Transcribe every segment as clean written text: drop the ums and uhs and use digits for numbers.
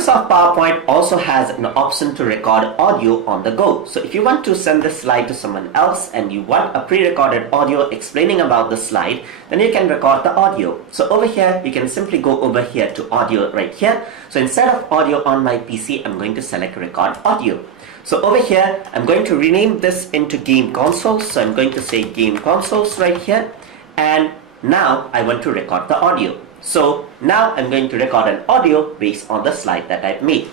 Microsoft PowerPoint also has an option to record audio on the go. So if you want to send this slide to someone else and you want a pre-recorded audio explaining about the slide, then you can record the audio. So over here, you can simply go over here to audio right here. So instead of audio on my PC, I'm going to select record audio. So over here, I'm going to rename this into game consoles. So I'm going to say game consoles right here. And now I want to record the audio. So now I'm going to record an audio based on the slide that I've made.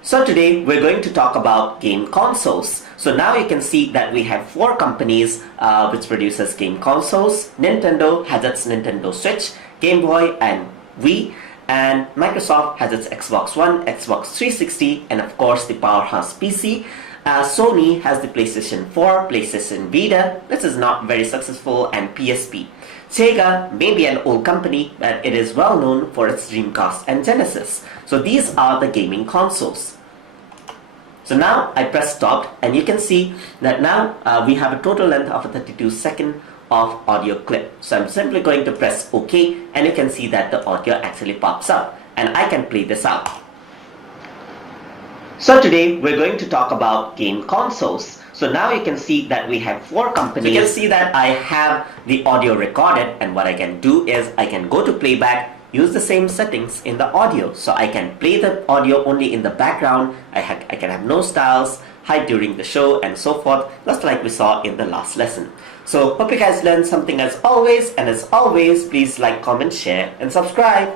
So today we're going to talk about game consoles. So now you can see that we have 4 companies which produces game consoles. Nintendo has its Nintendo Switch, Game Boy and Wii, and Microsoft has its Xbox One, Xbox 360, and of course the powerhouse PC. Sony has the PlayStation 4, PlayStation Vita, this is not very successful, and PSP. Sega may be an old company, but it is well known for its Dreamcast and Genesis. So these are the gaming consoles. So now I press stop, and you can see that now we have a total length of a 32-second of audio clip. So I'm simply going to press OK, and you can see that the audio actually pops up, and I can play this out. So today we're going to talk about game consoles. So now you can see that we have 4 companies. You can see that I have the audio recorded, and what I can do is I can go to playback, use the same settings in the audio. So I can play the audio only in the background. I can have no styles, hide during the show, and so forth, just like we saw in the last lesson. So hope you guys learned something as always, and as always, please like, comment, share, and subscribe.